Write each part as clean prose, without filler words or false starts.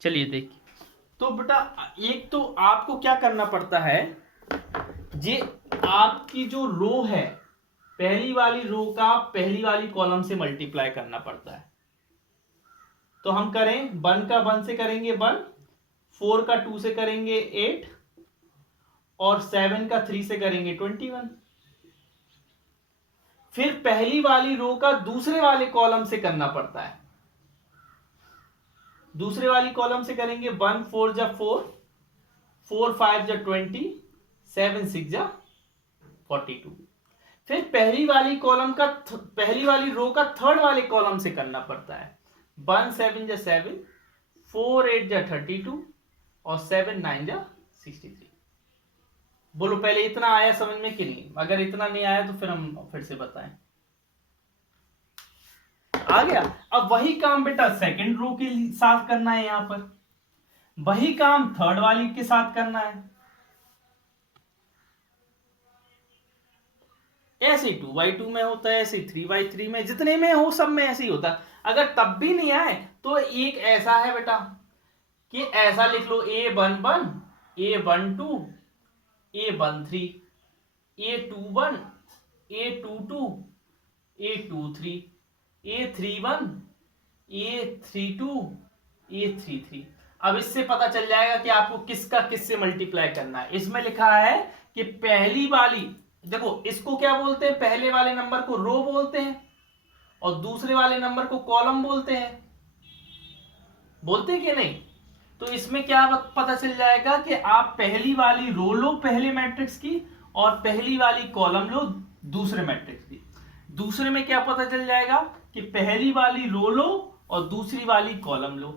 चलिए देखिए, तो बेटा एक तो आपको क्या करना पड़ता है, ये आपकी जो रो है, पहली वाली रो का पहली वाली कॉलम से मल्टीप्लाई करना पड़ता है। तो हम करें, 1 का 1 से करेंगे 1, 4 का 2 से करेंगे 8 और 7 का 3 से करेंगे 21। फिर पहली वाली रो का दूसरे वाले कॉलम से करना पड़ता है। दूसरे वाली कॉलम से करेंगे 1 4 जा 4, 4 5 जा 20, 7 6 जा 42। फिर पहली वाली कॉलम का पहली वाली रो का थर्ड वाले कॉलम से करना पड़ता है। 1 7 जा 7, 4 8 जा 32 और 7 9 जा 63। बोलो पहले इतना आया समझ में कि नहीं? अगर इतना नहीं आया तो फिर हम फिर से बताएं। आ गया। अब वही काम बेटा सेकंड रो के साथ करना है, यहां पर वही काम थर्ड वाली के साथ करना है। ऐसे 2x2 में होता है, ऐसे 3x3 में, जितने में हो सब में ऐसे ही होता है। अगर तब भी नहीं आए तो एक ऐसा है बेटा कि ऐसा लिख लो, A11 A12 A13 A21 A22 A23 A31 A32 A33। अब इससे पता चल जाएगा कि आपको किसका किससे मल्टीप्लाई करना है। इसमें लिखा है कि पहली वाली, देखो इसको क्या बोलते हैं, पहले वाले नंबर को रो बोलते हैं और दूसरे वाले नंबर को कॉलम बोलते हैं, बोलते हैं कि नहीं? तो इसमें क्या पता चल जाएगा कि आप पहली वाली रो लो पहले मैट्रिक्स की और पहली वाली कॉलम लो दूसरे मैट्रिक्स की। दूसरे में क्या पता चल जाएगा कि पहली वाली रो लो और दूसरी वाली कॉलम लो।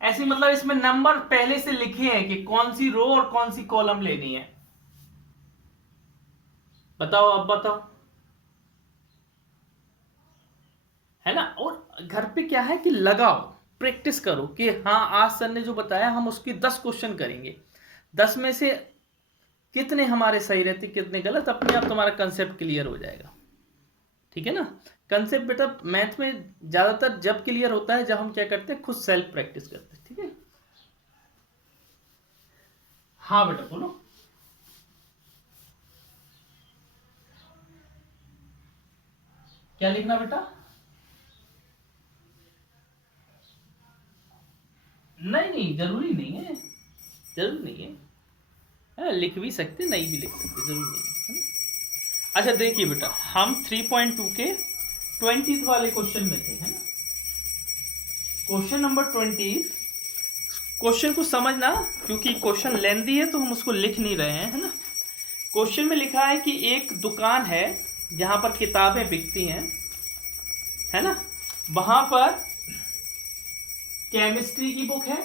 ऐसे मतलब इसमें नंबर पहले से लिखे हैं कि कौन सी रो और कौन सी कॉलम लेनी है। बताओ, अब बताओ, है ना? और घर पे क्या है कि लगाओ, प्रैक्टिस करो कि हाँ आज सर ने जो बताया हम उसकी 10 क्वेश्चन करेंगे, 10 में से कितने हमारे सही रहते कितने गलत, अपने आप तुम्हारा कंसेप्ट क्लियर हो जाएगा। ठीक है ना? कंसेप्ट बेटा मैथ में ज्यादातर जब क्लियर होता है जब हम क्या करते हैं, खुद सेल्फ प्रैक्टिस करते हैं। ठीक है? हाँ बेटा बोलो। क्या लिखना बेटा? नहीं नहीं, जरूरी नहीं है, जरूरी नहीं है, लिख भी सकते नहीं भी लिख सकते, जरूरी नहीं है ना? अच्छा देखिए बेटा, हम 3.2 के 20th वाले क्वेश्चन में थे, है ना? Question number 20। क्वेश्चन को समझना, क्योंकि क्वेश्चन लेंथी है तो हम उसको लिख नहीं रहे हैं, है ना? क्वेश्चन में लिखा है कि एक दुकान है जहां पर किताबें बिकती हैं, है ना? वहां पर केमिस्ट्री की बुक है,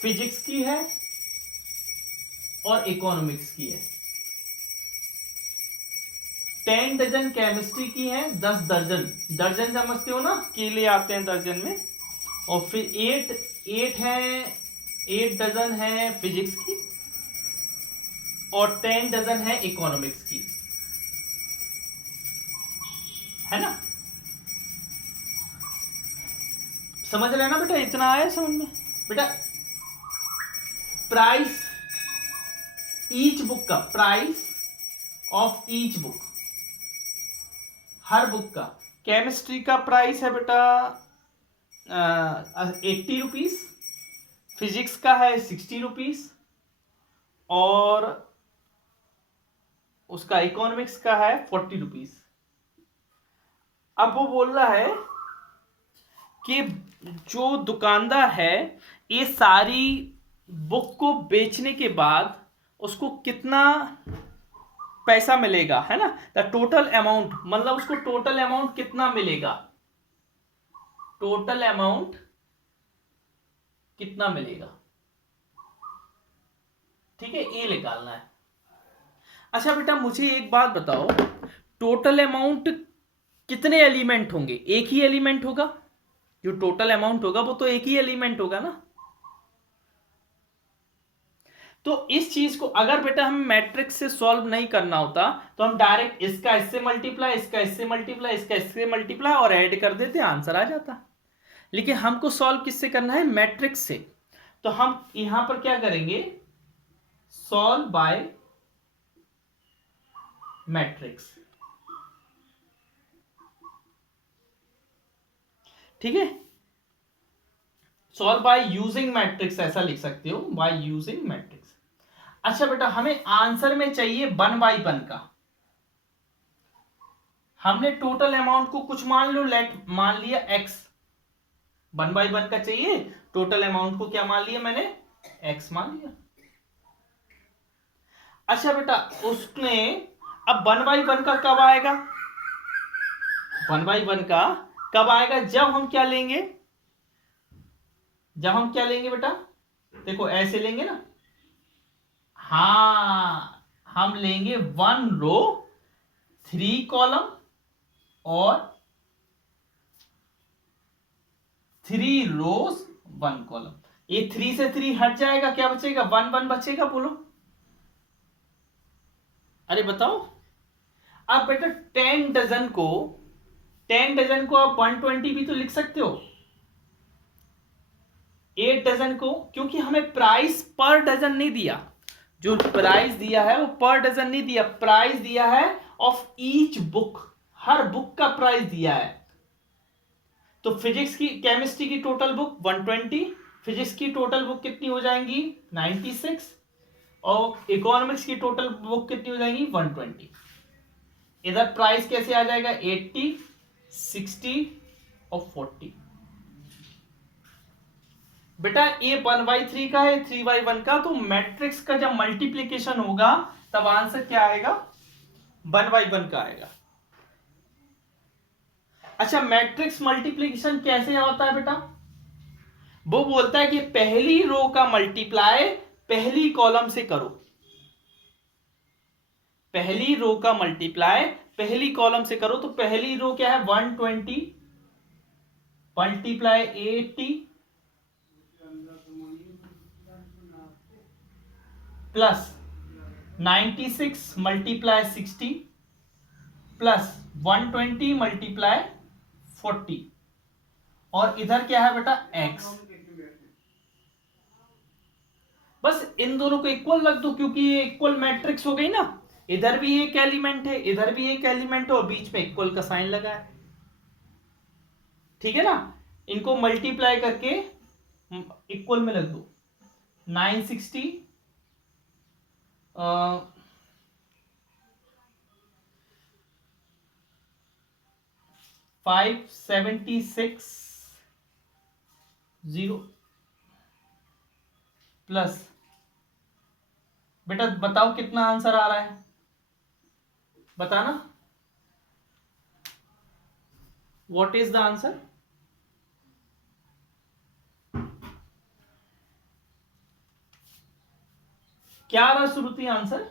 फिजिक्स की है और इकोनॉमिक्स की है। 10 डजन केमिस्ट्री की है, 10 दर्जन, दर्जन समझते हो ना, केले आते हैं दर्जन में, और फिर 8 है, 8 डजन है फिजिक्स की और 10 डजन है इकोनॉमिक्स की, है ना? समझ रहे ना बेटा? इतना आया समझ में बेटा? प्राइस ईच बुक का, price of each book, her book का। केमिस्ट्री का प्राइस है बेटा 80 रुपीज, फिजिक्स का है 60 रुपीज और उसका इकोनॉमिक्स का है 40 रुपीज। अब वो बोल रहा है कि जो दुकानदार है ये सारी बुक को बेचने के बाद उसको कितना पैसा मिलेगा, है ना? द टोटल अमाउंट, मतलब उसको टोटल अमाउंट कितना मिलेगा, टोटल अमाउंट कितना मिलेगा। ठीक है, ये निकालना है। अच्छा बेटा मुझे एक बात बताओ, टोटल अमाउंट कितने एलिमेंट होंगे? एक ही एलिमेंट होगा, जो टोटल अमाउंट होगा वो तो एक ही एलिमेंट होगा ना? तो इस चीज को अगर बेटा हमें मैट्रिक्स से सॉल्व नहीं करना होता तो हम डायरेक्ट इसका इससे मल्टीप्लाई, इसका इससे मल्टीप्लाई, इसका इससे मल्टीप्लाई और ऐड कर देते, आंसर आ जाता। लेकिन हमको सॉल्व किससे करना है, मैट्रिक्स से। तो हम यहां पर क्या करेंगे, सॉल्व बाय मैट्रिक्स, ठीक है, सॉल्व बाय यूजिंग मैट्रिक्स ऐसा लिख सकते हो, बाय यूजिंग मैट्रिक्स। अच्छा बेटा, हमें आंसर में चाहिए 1/1 का। हमने टोटल अमाउंट को कुछ मान लो, मान लिया x, 1/1 का चाहिए, टोटल अमाउंट को क्या मान लिया मैंने, x मान लिया। अच्छा बेटा, उसने अब 1/1 का कब आएगा, 1/1 का कब आएगा, जब हम क्या लेंगे, जब हम क्या लेंगे बेटा, देखो ऐसे लेंगे ना, हाँ हम लेंगे 1 रो 3 कॉलम और 3 रोज 1 कॉलम। ये 3 से 3 हट जाएगा, क्या बचेगा, 1 1 बचेगा, बोलो, अरे बताओ। अब बेटा 10 डजन को आप 120 भी तो लिख सकते हो, 8 डजन को, क्योंकि हमें प्राइस पर डजन नहीं दिया, जो प्राइस दिया है वो पर डजन नहीं दिया, प्राइस दिया है of each book, her book का प्राइस दिया है। तो फिजिक्स की, केमिस्ट्री की टोटल बुक 120, फिजिक्स की टोटल बुक कितनी हो जाएंगी 96, और इकोनॉमिक्स की टोटल बुक कितनी हो जाएंगी 120। इधर प्राइस कैसे आ जाएगा, 80, 60 और 40। बेटा ये 1/3 का है, 3/1 का, तो मैट्रिक्स का जब मल्टीप्लीकेशन होगा तब आंसर क्या आएगा, 1/1 का आएगा। अच्छा, मैट्रिक्स मल्टीप्लीकेशन कैसे होता है बेटा, वो बोलता है कि पहली रो का मल्टीप्लाई पहली कॉलम से करो, पहली रो का मल्टीप्लाई पहली कॉलम से करो। तो पहली रो क्या है, 120 multiply 80 plus 96 multiply 60 plus 120 multiply 40, और इधर क्या है बेटा x। बस इन दोनों को इक्वल रख दो, क्योंकि ये इक्वल मैट्रिक्स हो गई ना, इधर भी एक एलिमेंट है, इधर भी एक एलिमेंट है, और बीच में इक्वल का साइन लगा है, ठीक है ना। इनको मल्टीप्लाई करके इक्वल में रख दो, 960 576 0 प्लस, बेटा बताओ कितना आंसर आ रहा है, बताना, व्हाट इज द आंसर। क्या रहा श्रुति आंसर,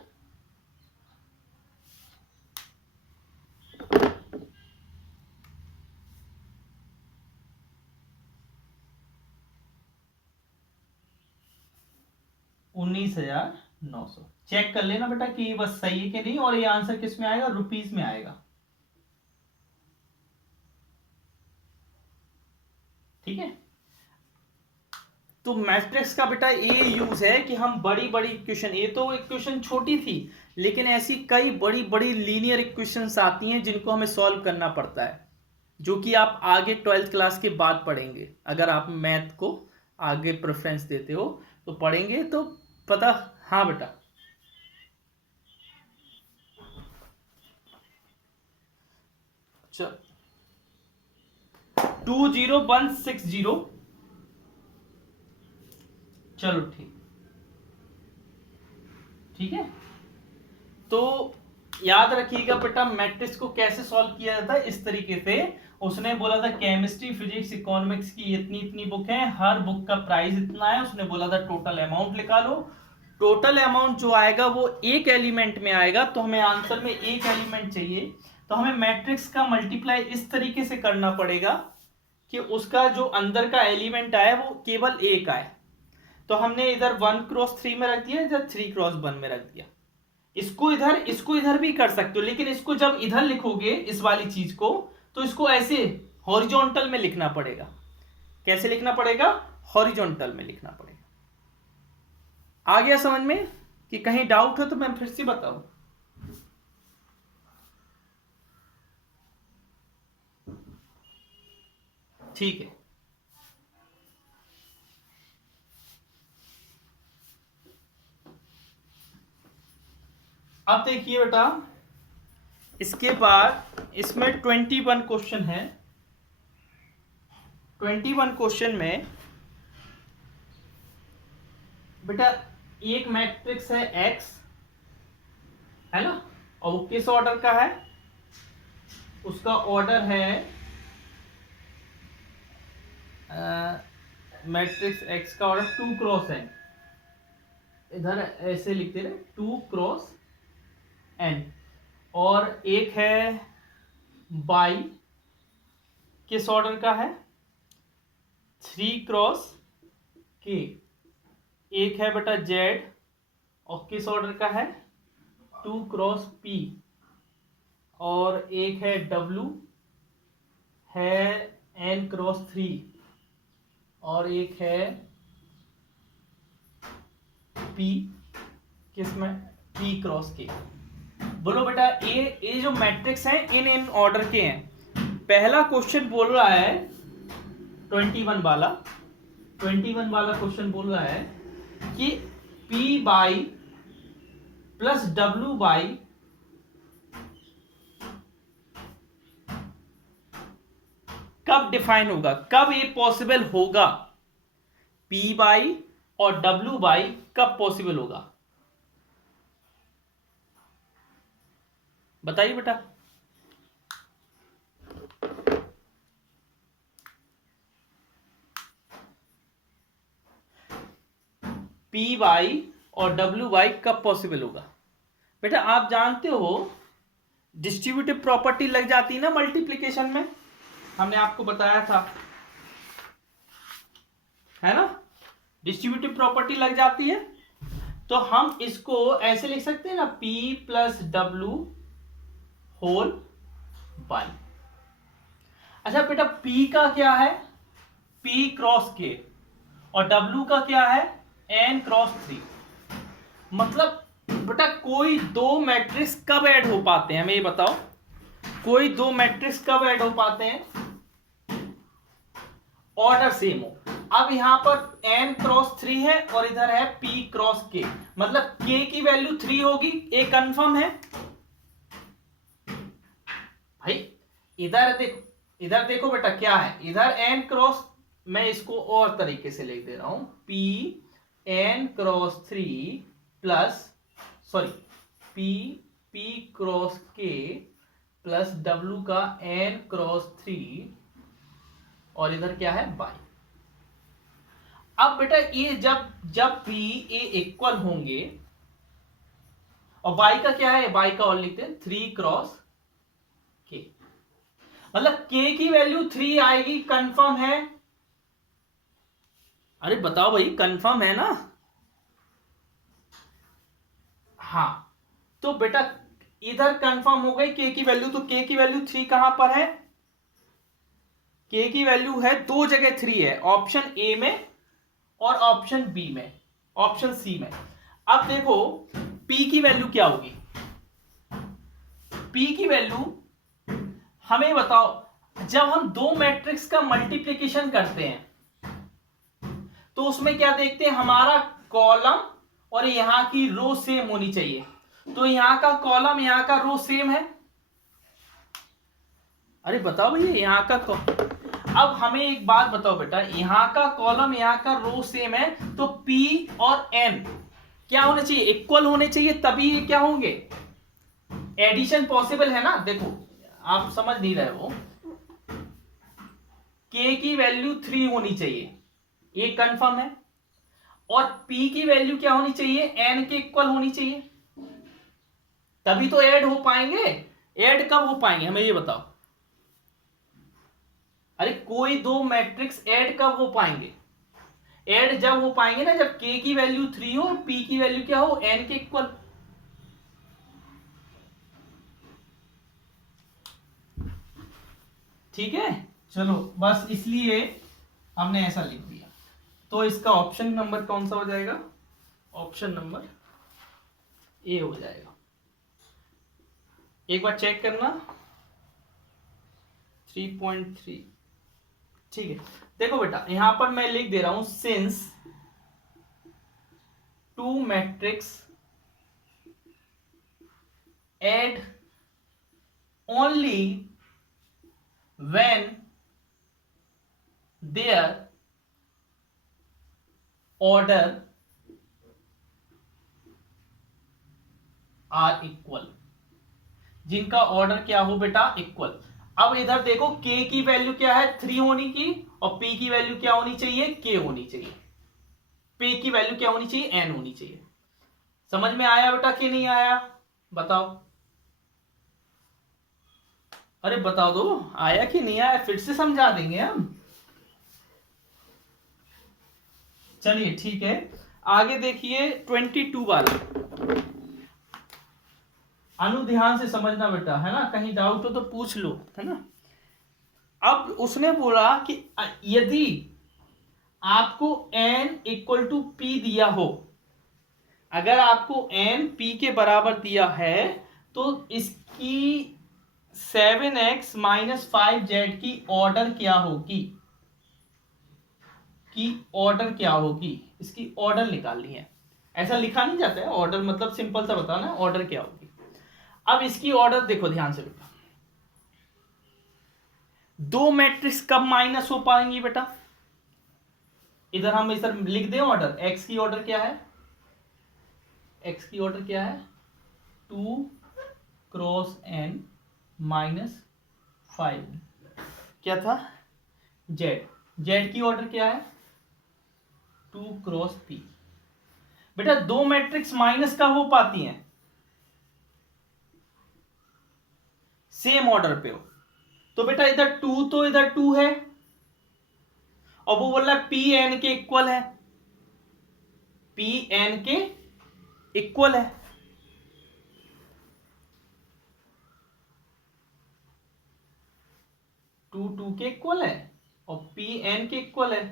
$19,900। चेक कर लेना बेटा कि ये बस सही है कि नहीं, और ये आंसर किस में आएगा, रुपीस में आएगा, ठीक है। तो मैट्रिक्स का बेटा ये यूज है कि हम बड़ी बड़ी इक्वेशन, ये तो इक्वेशन छोटी थी, लेकिन ऐसी कई बड़ी बड़ी लीनियर इक्वेशंस आती हैं जिनको हमें सॉल्व करना पड़ता है, जो कि आप आगे 12th क्लास के बाद पढ़ेंगे। अगर आप मैथ को आगे प्रेफरेंस देते हो तो पढ़ेंगे तो पता। हाँ बेटा, चल 20160, चलो ठीक है। तो याद रखिएगा बेटा, मैट्रिक्स को कैसे सॉल्व किया जाता है, इस तरीके से। उसने बोला था केमिस्ट्री, फिजिक्स, इकोनॉमिक्स की इतनी इतनी बुक है, हर बुक का प्राइस इतना है, उसने बोला था टोटल अमाउंट निकालो, टोटल अमाउंट जो आएगा वो एक एलिमेंट में आएगा, तो हमें आंसर में एक एलिमेंट चाहिए, तो हमें मैट्रिक्स का मल्टीप्लाई इस तरीके से करना पड़ेगा कि उसका जो अंदर का एलिमेंट आए वो केवल एक आए। तो हमने इधर 1x3 में रख दिया, इधर 3x1 में रख दिया। इसको इधर भी कर सकते हो, लेकिन इसको जब इधर लिखोगे इस वाली चीज को, तो इसको ऐसे हॉरिजॉन्टल में लिखना पड़ेगा, कैसे लिखना पड़ेगा? हॉरिजॉन्टल में लिखना पड़ेगा। आ गया समझ में? कि कहीं डाउट हो तो मैं फिर से बताऊं। ठीक है, अब देखिए बेटा, इसके बाद इसमें 21 क्वेश्चन है। 21 क्वेश्चन में बेटा एक मैट्रिक्स है एक्स, है ना, और वो किस ऑर्डर का है? उसका ऑर्डर है मैट्रिक्स एक्स का ऑर्डर 2 क्रॉस एन। इधर ऐसे लिखते रहे 2 क्रॉस एन। और एक है बाई, किस ऑर्डर का है? 3 क्रॉस के। एक है बेटा जेड, और किस ऑर्डर का है? 2 क्रॉस पी। और एक है डब्ल्यू, है एन क्रॉस 3। और एक है पी, किसमें? पी क्रॉस के। बोलो बेटा, ये जो मैट्रिक्स हैं इन ऑर्डर के हैं। पहला क्वेश्चन बोल रहा है 21 वाला क्वेश्चन बोल रहा है कि P by plus W by कब डिफाइन होगा, कब ये पॉसिबल होगा? P बाई और W बाई कब पॉसिबल होगा? बताइए बेटा। P बाई और W बाई कब पॉसिबल होगा? बेटा आप जानते हो डिस्ट्रीब्यूटिव प्रॉपर्टी लग जाती है ना मल्टीप्लिकेशन में, हमने आपको बताया था, है ना, डिस्ट्रीब्यूटिव प्रॉपर्टी लग जाती है। तो हम इसको ऐसे लिख सकते हैं ना, P plus W whole by. अच्छा बेटा, P का क्या है? P क्रॉस के, और W का क्या है? N cross 3। मतलब बेटा कोई दो मैट्रिक्स कब ऐड हो पाते हैं, हमें ये बताओ, कोई दो मैट्रिक्स कब ऐड हो पाते हैं? ऑर्डर सेम हो। अब यहां पर n क्रॉस 3 है और इधर है p क्रॉस k, मतलब k की वैल्यू 3 होगी, ये कंफर्म है भाई। इधर देखो बेटा क्या है, इधर n क्रॉस, मैं इसको और तरीके से लिख दे रहा हूं, p n cross 3 plus p cross k plus w का n क्रॉस 3, और इधर क्या है? बाई। अब बेटा ये जब भी ए इक्वल होंगे, और y का क्या है? y का और लिखते हैं 3 क्रॉस k, मतलब k की वैल्यू 3 आएगी, कंफर्म है? अरे बताओ भाई, कंफर्म है ना? हाँ, तो बेटा इधर कंफर्म हो गई k की वैल्यू, तो k की वैल्यू 3 कहां पर है? k की वैल्यू है दो जगह 3 है, ऑप्शन ए में और ऑप्शन बी में, ऑप्शन सी में। अब देखो p की वैल्यू क्या होगी? p की वैल्यू हमें बताओ, जब हम दो मैट्रिक्स का मल्टीप्लिकेशन करते हैं तो उसमें क्या देखते हैं? हमारा कॉलम और यहां की रो सेम होनी चाहिए। तो यहां का कॉलम, यहां का रो सेम है। अरे बताओ भैया, यहां का अब हमें एक बात बताओ बेटा, यहां का कॉलम यहां का रो सेम है, तो P और N क्या होने चाहिए? इक्वल होने चाहिए, तभी ये क्या होंगे? एडिशन पॉसिबल है ना। देखो आप समझ नहीं रहे हो, K की वैल्यू 3 होनी चाहिए, ये कंफर्म है, और P की वैल्यू क्या होनी चाहिए? N के इक्वल होनी चाहिए, तभी तो ऐड हो पाएंगे। ऐड कब हो पाएंगे, हमें ये बताओ। अरे कोई दो मैट्रिक्स ऐड कब हो पाएंगे? ऐड जब हो पाएंगे ना, जब k की वैल्यू 3 हो और p की वैल्यू क्या हो? n के इक्वल। ठीक है, चलो बस इसलिए हमने ऐसा लिख दिया, तो इसका ऑप्शन नंबर कौन सा हो जाएगा? ऑप्शन नंबर ए हो जाएगा। एक बार चेक करना, 3.3। ठीक है, देखो बेटा यहां पर मैं लिख दे रहा हूं, since two matrix add only when their order are equal, जिनका ऑर्डर क्या हो बेटा? इक्वल। अब इधर देखो k की वैल्यू क्या है? 3 होनी की, और p की वैल्यू क्या होनी चाहिए? k होनी चाहिए। p की वैल्यू क्या होनी चाहिए? n होनी चाहिए। समझ में आया बेटा कि नहीं आया? बताओ, अरे बता दो, आया कि नहीं आया? फिर से समझा देंगे हम। चलिए ठीक है, आगे देखिए 22 वाला। अनु ध्यान से समझना बेटा, है ना, कहीं डाउट हो तो पूछ लो, है ना। अब उसने बोला कि यदि आपको n इक्वल टू पी दिया हो, अगर आपको n p के बराबर दिया है, तो इसकी 7x माइनस 5z की ऑर्डर क्या होगी? ऑर्डर क्या होगी, इसकी ऑर्डर निकालनी है। ऐसा लिखा नहीं जाता है ऑर्डर, मतलब सिंपल सा बताना है ऑर्डर क्या होगी। अब इसकी ऑर्डर देखो ध्यान से बेटा, दो मैट्रिक्स कब माइनस हो पाएंगी बेटा? इधर हम इधर लिख दें ऑर्डर, x की ऑर्डर क्या है? x की ऑर्डर क्या है? 2 क्रॉस n माइनस 5। क्या था? z की ऑर्डर क्या है? 2 क्रॉस p। बेटा दो मैट्रिक्स माइनस कब हो पाती हैं? सेम ऑर्डर पे हो। तो बेटा इधर 2 तो इधर 2 है, और वो बोल रहा है पी एन के इक्वल है, पी एन के इक्वल है। टू के इक्वल है और पी एन के इक्वल है।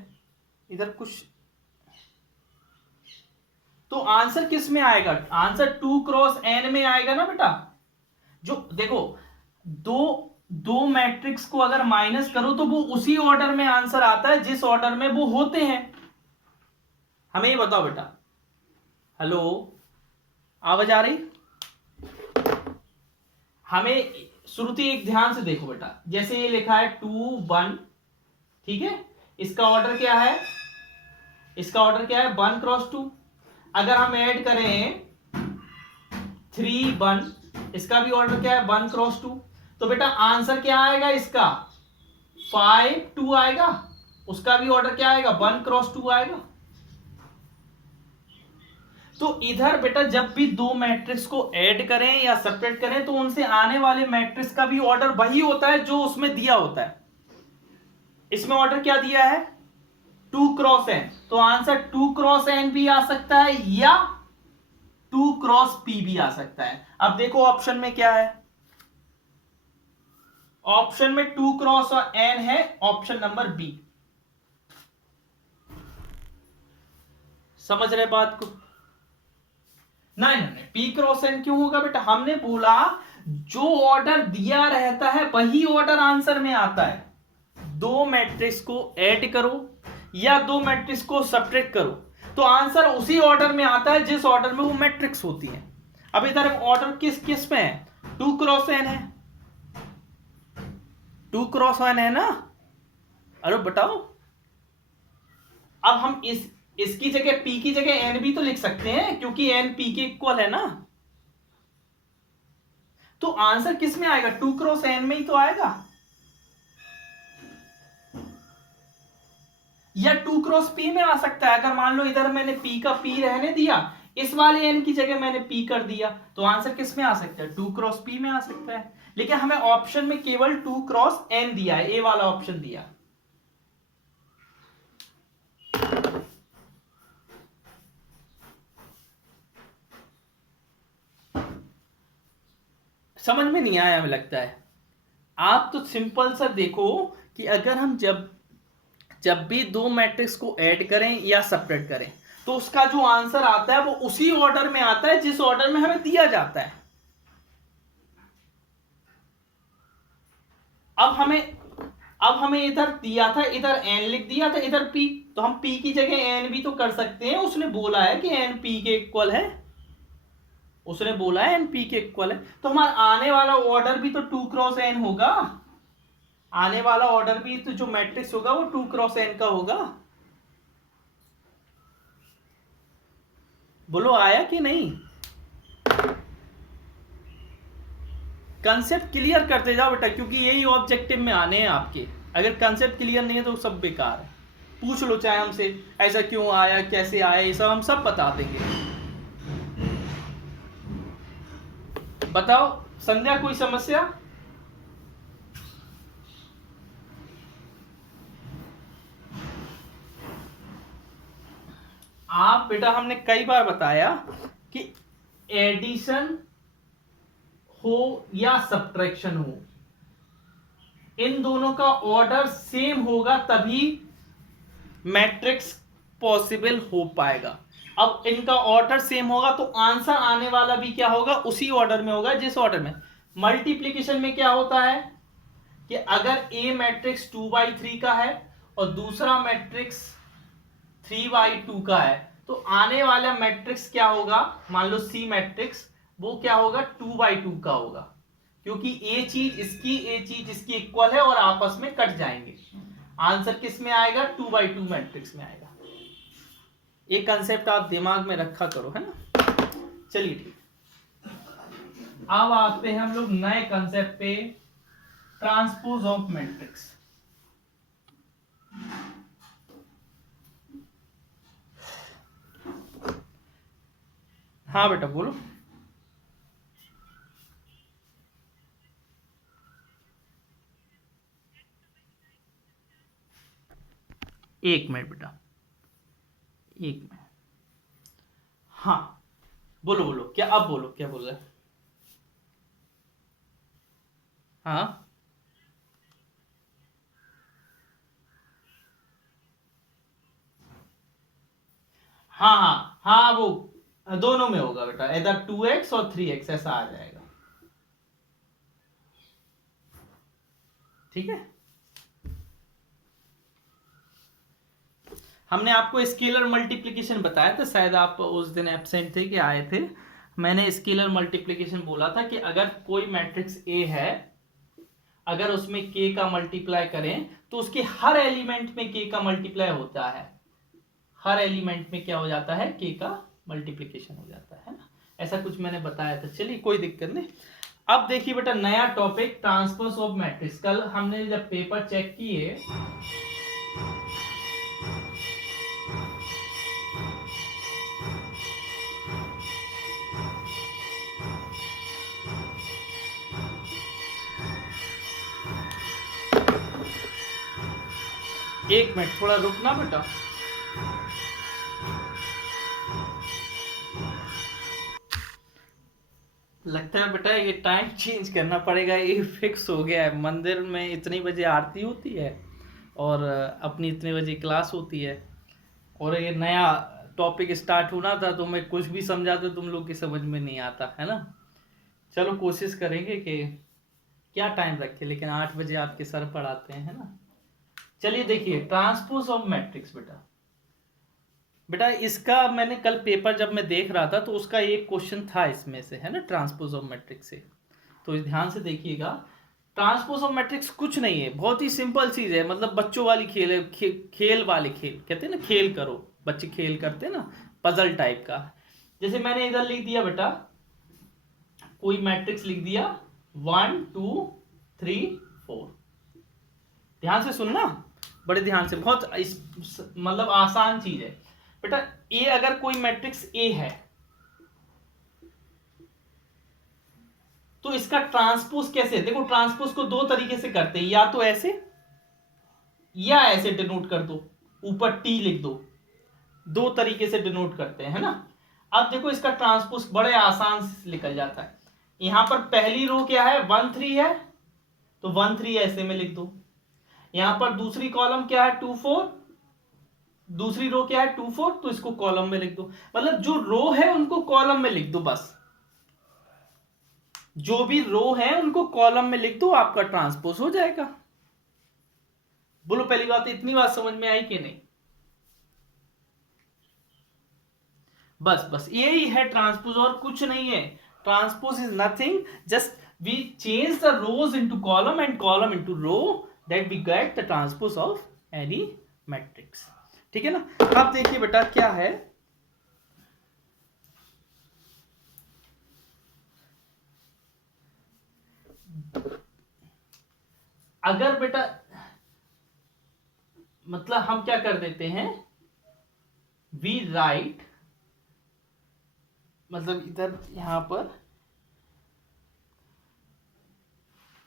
इधर कुछ, तो आंसर किस में आएगा? आंसर 2 क्रॉस एन में आएगा ना बेटा। जो देखो, दो दो मैट्रिक्स को अगर माइनस करो तो वो उसी ऑर्डर में आंसर आता है जिस ऑर्डर में वो होते हैं। हमें ये बताओ बेटा, हेलो, आवाज आ रही? हमें श्रुति एक ध्यान से देखो बेटा, जैसे ये लिखा है 2 1, ठीक है, इसका ऑर्डर क्या है? इसका ऑर्डर क्या है? 1 क्रॉस 2। अगर हम ऐड करें 3 1, इसका भी ऑर्डर क्या है? 1 क्रॉस 2। तो बेटा आंसर क्या आएगा इसका? 5 2 आएगा। उसका भी ऑर्डर क्या आएगा? 1 क्रॉस 2 आएगा। तो इधर बेटा जब भी दो मैट्रिक्स को ऐड करें या सब्ट्रैक्ट करें, तो उनसे आने वाले मैट्रिक्स का भी ऑर्डर वही होता है जो उसमें दिया होता है। इसमें ऑर्डर क्या दिया है? 2 क्रॉस एन, तो आंसर 2 क्रॉस एन भी आ सकता है या 2 क्रॉस पी भी आ सकता है। अब देखो ऑप्शन में क्या है, ऑप्शन में 2 क्रॉस और एन है, ऑप्शन नंबर बी। समझ रहे बात को? नहीं नहीं नहीं, पी क्रॉस एन क्यों होगा बेटा? हमने बोला जो ऑर्डर दिया रहता है वही ऑर्डर आंसर में आता है। दो मैट्रिक्स को ऐड करो या दो मैट्रिक्स को सब्ट्रैक्ट करो, तो आंसर उसी ऑर्डर में आता है जिस ऑर्डर में वो मैट्रिक्स होती है। अब इधर ऑर्डर किस किस में है? 2 क्रॉस एन है, 2 क्रॉस एन है ना। अरे बताओ, अब हम इसकी जगह p की जगह n भी तो लिख सकते हैं, क्योंकि n p के इक्वल है ना। तो आंसर किस में आएगा? 2 क्रॉस n में ही तो आएगा, या 2 क्रॉस p में आ सकता है। अगर मान लो इधर मैंने p का p रहने दिया, इस वाले n की जगह मैंने p कर दिया, तो आंसर किस में आ सकता है? 2 क्रॉस p में आ सकता है। लेकिन हमें ऑप्शन में केवल 2 क्रॉस n दिया है, ए वाला ऑप्शन दिया। समझ में नहीं आया हमें लगता है। आप तो सिंपल सा देखो कि अगर हम जब जब भी दो मैट्रिक्स को ऐड करें या सब्ट्रैक्ट करें तो उसका जो आंसर आता है वो उसी ऑर्डर में आता है जिस ऑर्डर में हमें दिया जाता है। अब हमें इधर दिया था, इधर n लिख दिया था, इधर p, तो हम p की जगह n भी तो कर सकते हैं। उसने बोला है कि n p के इक्वल है, उसने बोला है n p के इक्वल है, तो हमारा आने वाला ऑर्डर भी तो 2 क्रॉस n होगा। आने वाला ऑर्डर भी तो जो मैट्रिक्स होगा वो 2 क्रॉस n का होगा। बोलो आया कि नहीं? कंसेप्ट क्लियर करते जाओ बेटा, क्योंकि यही ऑब्जेक्टिव में आने हैं आपके। अगर कंसेप्ट क्लियर नहीं है तो सब बेकार है। पूछ लो चाहे हमसे, ऐसा क्यों आया, कैसे आया, ये सब हम सब बता देंगे। बताओ संध्या, कोई समस्या? आप बेटा, हमने कई बार बताया कि एडिशन हो या सब्ट्रैक्शन हो, इन दोनों का ऑर्डर सेम होगा तभी मैट्रिक्स पॉसिबल हो पाएगा। अब इनका ऑर्डर सेम होगा तो आंसर आने वाला भी क्या होगा, उसी ऑर्डर में होगा जिस ऑर्डर में। मल्टीप्लिकेशन में क्या होता है कि अगर ए मैट्रिक्स 2/3 का है और दूसरा मैट्रिक्स 3/2 का है तो आने वाला मैट्रिक्स क्या होगा, मान लो सी मैट्रिक्स, वो क्या होगा 2/2 का होगा, क्योंकि ए चीज इसकी इक्वल है और आपस में कट जाएंगे। आंसर किस में आएगा, 2/2 मैट्रिक्स में आएगा। ये कंसेप्ट आप दिमाग में रखा करो, है ना। चलिए ठीक, अब आते हैं हम लोग नए कंसेप्ट पे, ट्रांसपोज ऑफ मैट्रिक्स। हाँ बेटा बोलो। एक मिनट बेटा, एक मिनट। हाँ बोलो बोलो, क्या अब बोलो, क्या बोल रहे? हाँ हाँ हाँ हाँ, वो दोनों में होगा बेटा, इधर 2x और 3x ऐसा आ जाएगा। ठीक है, हमने आपको स्केलर मल्टीप्लिकेशन बताया था, शायद आप उस दिन एब्सेंट थे कि आए थे। मैंने स्केलर मल्टीप्लिकेशन बोला था कि अगर कोई मैट्रिक्स ए है, अगर उसमें k का मल्टीप्लाई करें तो उसके हर एलिमेंट में k का मल्टीप्लाई होता है। हर एलिमेंट में क्या हो जाता है, k का मल्टीप्लिकेशन हो जाता है ना। ऐसा कुछ मैंने बताया था। चलिए कोई दिक्कत नहीं। अब देखिए बेटा, नया टॉपिक ट्रांसपोज ऑफ मैट्रिक्स। कल हमने जब पेपर चेक किए, एक मिनट थोड़ा रुकना बेटा। लगता है बेटा ये टाइम चेंज करना पड़ेगा, ये फिक्स हो गया है। मंदिर में इतनी बजे आरती होती है और अपनी इतने बजे क्लास होती है, और ये नया टॉपिक स्टार्ट होना था तो मैं कुछ भी समझाता तुम लोग की समझ में नहीं आता है ना। चलो कोशिश करेंगे कि क्या टाइम रखे, लेकिन 8 बजे आपके सर पढ़ाते हैं, है ना। चलिए देखिए, ट्रांसपोज ऑफ मैट्रिक्स बेटा इसका मैंने कल पेपर जब मैं देख रहा था तो उसका एक क्वेश्चन था इसमें से, है ना, ट्रांसपोज ऑफ मैट्रिक्स से। तो ध्यान से देखिएगा, ट्रांसपोज ऑफ मैट्रिक्स कुछ नहीं है, बहुत ही सिंपल चीज है। मतलब बच्चों वाली खेल है, खेल वाले खेल कहते हैं ना, खेल करो, बच्चे खेल करते हैं ना, पजल टाइप का। जैसे मैंने इधर लिख दिया बेटा, कोई मैट्रिक्स लिख दिया 1 2 3 4। ध्यान से सुनना, बड़े ध्यान से, बहुत मतलब आसान चीज है बेटा। ए अगर कोई मैट्रिक्स ए है तो इसका ट्रांसपोज कैसे है? देखो ट्रांसपोज को दो तरीके से करते हैं, या तो ऐसे या ऐसे डिनोट कर दो, ऊपर टी लिख दो। दो तरीके से डिनोट करते हैं, है ना। अब देखो इसका ट्रांसपोज बड़े आसान से निकल जाता है। यहां पर पहली रो क्या है, 1 3 है, तो 1 3 ऐसे में लिख दो। यहां पर दूसरी कॉलम क्या है 2 4, दूसरी रो क्या है 2 4, तो इसको कॉलम में लिख दो। मतलब जो रो है उनको कॉलम में लिख दो, बस जो भी रो है उनको कॉलम में लिख दो, आपका ट्रांसपोज हो जाएगा। बोलो पहली बात, इतनी बात समझ में आई कि नहीं? बस बस यही है ट्रांसपोज, और कुछ नहीं है। Transpose is nothing, just we change the rows into column and column into row, that we get the transpose of any matrix. ठीक है ना? अब देखिए बेटा क्या है, अगर बेटा मतलब हम क्या कर देते हैं, वी राइट, मतलब इधर यहां पर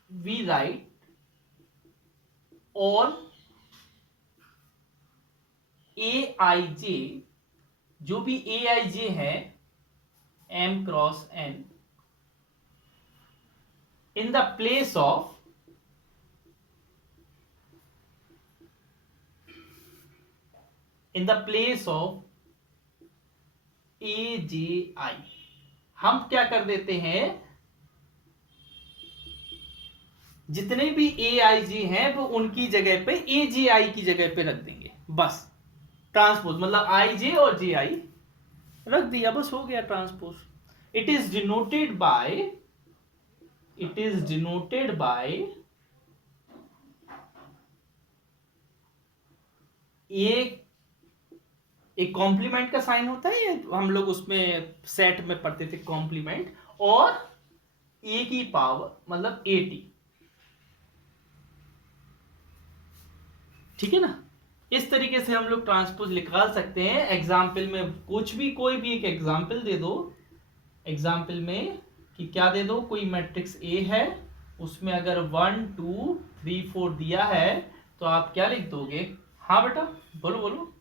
वी राइट ऑल ए आई जे, जो भी ए आई जे है m cross n, in the place of AJI, हम क्या कर देते हैं, जितने भी AIJ हैं वो उनकी जगह पे AJI की जगह पे रख देंगे, बस। ट्रांसपोज मतलब IJ और JI रख दिया, बस हो गया transpose. It is denoted by एक कॉम्प्लीमेंट का साइन होता है, हम लोग उसमें सेट में पढ़ते थे कॉम्प्लीमेंट, और ए की पावर मतलब 80। ठीक है ना? इस तरीके से हम लोग ट्रांसपोज निकाल सकते हैं। एग्जाम्पल में कुछ भी, कोई भी एक एग्जाम्पल दे दो, एग्जाम्पल में कि क्या दे दो, कोई मैट्रिक्स ए है, उसमें अगर 1 2 3 4 दिया है तो आप क्या लिख दोगे? हाँ बेटा बोलो बोलो।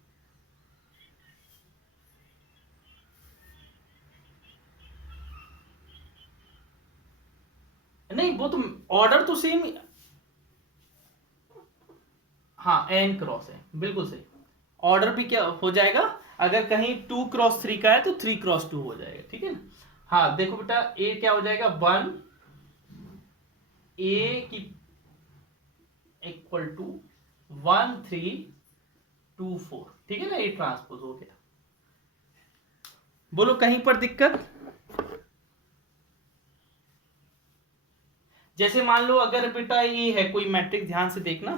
नहीं वो तो ऑर्डर तो सेम, हाँ n क्रॉस है, बिल्कुल सही। ऑर्डर भी क्या हो जाएगा, अगर कहीं 2 क्रॉस 3 का है तो 3 क्रॉस 2 हो जाएगा। ठीक है ना? हाँ देखो बेटा, ए क्या हो जाएगा 1 ए की इक्वल टू 1 3 2 4। ठीक है ना? ये ट्रांसपोज हो गया। बोलो कहीं पर दिक्कत? जैसे मान लो अगर बेटा ये है कोई मैट्रिक्स, ध्यान से देखना,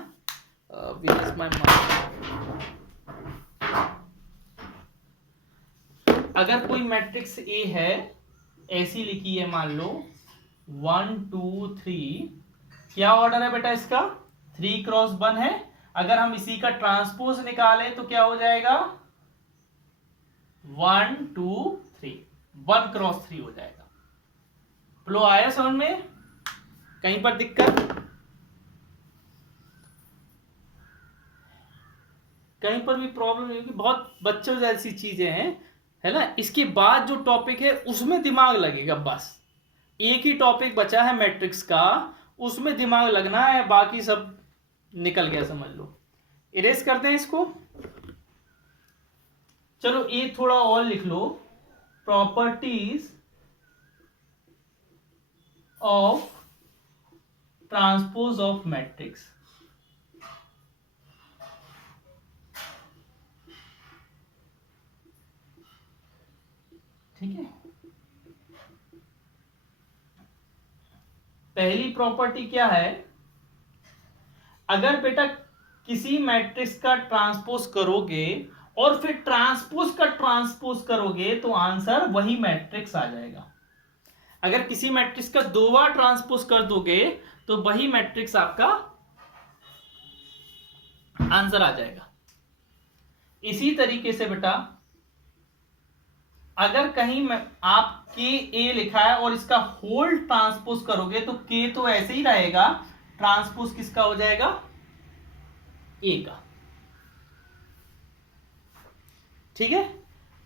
अगर कोई मैट्रिक्स ए है, ऐसी लिखी है, मान लो 1 2 3, क्या ऑर्डर है बेटा इसका? 3 क्रॉस 1 है। अगर हम इसी का ट्रांसपोज निकालें तो क्या हो जाएगा? 1 2 3, 1 क्रॉस 3 हो जाएगा। फ्लो आया समझ में? कहीं पर दिक्कत? कहीं पर भी प्रॉब्लम नहीं होगी? बहुत बच्चों जैसी चीजें हैं, है ना? इसके बाद जो टॉपिक है उसमें दिमाग लगेगा, बस एक ही टॉपिक बचा है मैट्रिक्स का, उसमें दिमाग लगना है, बाकी सब निकल गया समझ लो। इरेज करते हैं इसको। चलो ये थोड़ा और लिख लो, properties of transpose of matrix. ठीक है? पहली प्रॉपर्टी क्या है, अगर बेटा किसी मैट्रिक्स का ट्रांसपोज करोगे और फिर ट्रांसपोज का ट्रांसपोज करोगे तो आंसर वही मैट्रिक्स आ जाएगा। अगर किसी मैट्रिक्स का 2 बार ट्रांसपोज कर दोगे तो वही मैट्रिक्स आपका आंसर आ जाएगा। इसी तरीके से बेटा अगर कहीं आप के ए लिखा है और इसका होल ट्रांसपोज करोगे तो के तो ऐसे ही रहेगा, ट्रांसपोज किसका हो जाएगा? ए का। ठीक है?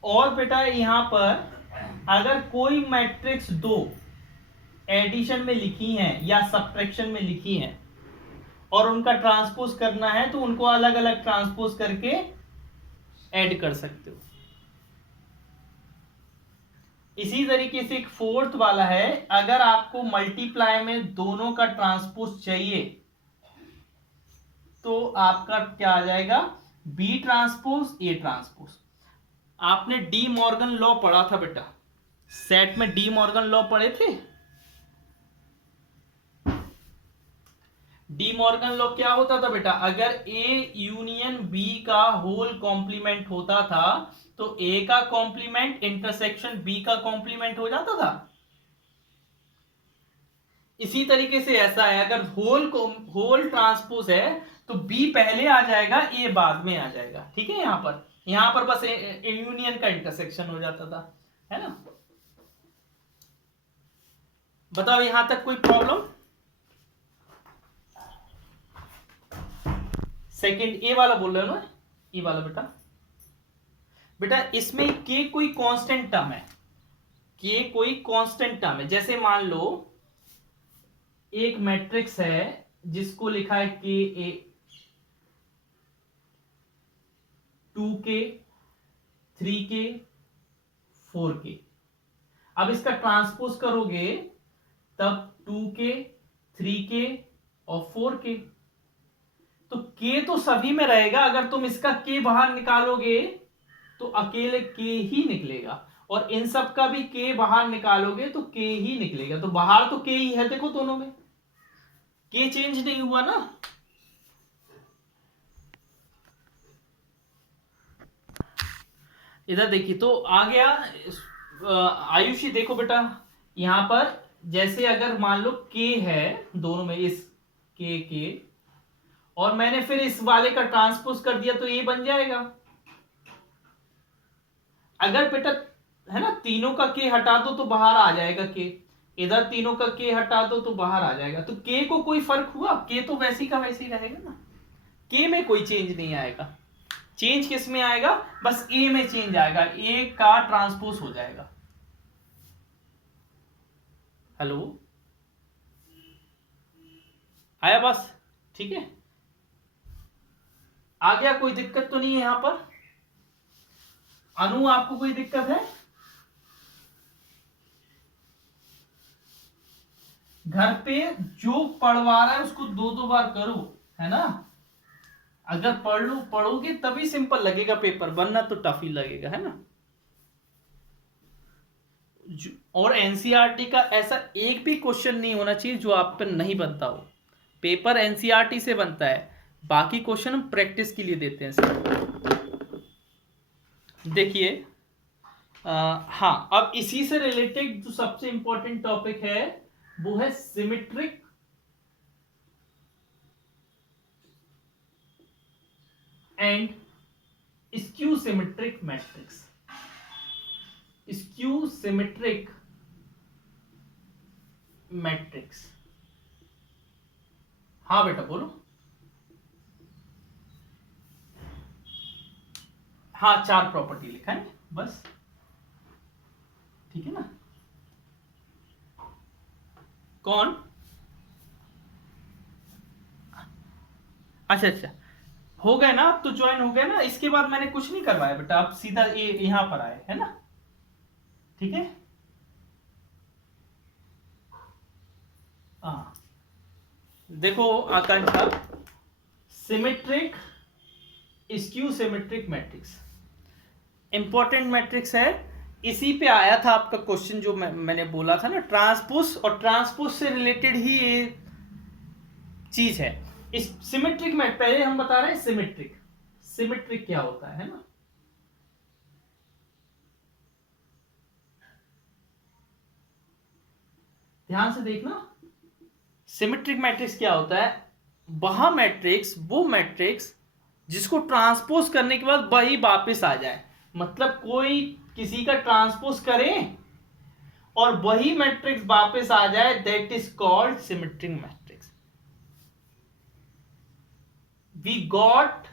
और बेटा यहां पर अगर कोई मैट्रिक्स 2 एडिशन में लिखी है या सब्ट्रैक्शन में लिखी है और उनका ट्रांसपोज करना है तो उनको अलग अलग ट्रांसपोज करके ऐड कर सकते हो। इसी तरीके से एक फोर्थ वाला है, अगर आपको मल्टीप्लाई में दोनों का ट्रांसपोज चाहिए तो आपका क्या आ जाएगा, बी ट्रांसपोज ए ट्रांसपोज। आपने डी मॉर्गन लॉ पढ़ा था बेटा, सेट में डी मॉर्गन लॉ पढ़े थे। डी मॉर्गन लॉ क्या होता था बेटा, अगर ए यूनियन बी का होल कॉम्प्लीमेंट होता था तो ए का कॉम्प्लीमेंट इंटरसेक्शन बी का कॉम्प्लीमेंट हो जाता था। इसी तरीके से ऐसा है, अगर होल ट्रांसपोज है तो बी पहले आ जाएगा, ए बाद में आ जाएगा। ठीक है, यहां पर बस यूनियन का इंटरसेक्शन हो जाता था, है ना। बताओ यहां तक कोई प्रॉब्लम। सेकंड ए वाला बोल रहे हो ना, ए वाला बेटा इसमें के कोई कांस्टेंट टर्म है, के कोई कांस्टेंट टर्म है। जैसे मान लो एक मैट्रिक्स है जिसको लिखा है के ए, 2k, 3k, 4k। अब इसका ट्रांसपोज करोगे तब 2k, 3k और 4k, तो k तो सभी में रहेगा। अगर तुम इसका k बाहर निकालोगे तो अकेले k ही निकलेगा, और इन सब का भी k बाहर निकालोगे तो k ही निकलेगा। तो बाहर तो k ही है, देखो दोनों में k चेंज नहीं हुआ ना। इधर देखिए तो आ गया। आयुषी देखो बेटा, यहां पर जैसे अगर मान लो k है दोनों में, इस k और मैंने फिर इस वाले का ट्रांसपोज कर दिया तो ये बन जाएगा। अगर बेटा है ना तीनों का k हटा दो तो बाहर आ जाएगा k, इधर तीनों का k हटा दो तो बाहर आ जाएगा। तो k को कोई फर्क हुआ, k तो वैसी का वैसी रहेगा ना, k में कोई चेंज नहीं आएगा। चेंज किस में आएगा, बस a में चेंज आएगा, a का ट्रांसपोज हो जाएगा। हेलो, आया बस, ठीक है। आ गया, कोई दिक्कत तो नहीं है यहां पर। अनु आपको कोई दिक्कत है? घर पे जो पढ़वा रहा है उसको दो दो बार करो, है ना। अगर पढ़ोगे तभी सिंपल लगेगा पेपर, वरना तो टफ ही लगेगा, है ना। और एनसीईआरटी का ऐसा एक भी क्वेश्चन नहीं होना चाहिए जो आप पर नहीं बनता हो। पेपर एनसीईआरटी से बनता है, बाकी क्वेश्चन हम प्रैक्टिस के लिए देते हैं सर। देखिए हाँ, अब इसी से रिलेटेड जो सबसे इंपॉर्टेंट टॉपिक है वो है symmetric and skew symmetric matrix. Skew symmetric matrix, हाँ बेटा बोलो। हाँ, 4 प्रॉपर्टी लिखा है बस, ठीक है ना। कौन? अच्छा, हो गए ना, अब तो ज्वाइन हो गए ना। इसके बाद मैंने कुछ नहीं करवाया बेटा, अब सीधा ये यहां पर आए, है ना, ठीक है। हाँ देखो Akanksha, symmetric skew symmetric matrix important matrix है। इसी पे आया था आपका क्वेश्चन जो मैंने बोला था ना, ट्रांसपोज, और ट्रांसपोज से रिलेटेड ही ये चीज है। इस सिमेट्रिक में पहले हम बता रहे हैं सिमेट्रिक क्या होता है ना। ध्यान से देखना, सिमेट्रिक मैट्रिक्स क्या होता है। वह मैट्रिक्स, वो मैट्रिक्स जिसको ट्रांसपोज करने के बाद वही वापस आ जाए, मतलब कोई किसी का ट्रांसपोज करे और वही मैट्रिक्स वापस आ जाए, that is called symmetric matrix. We got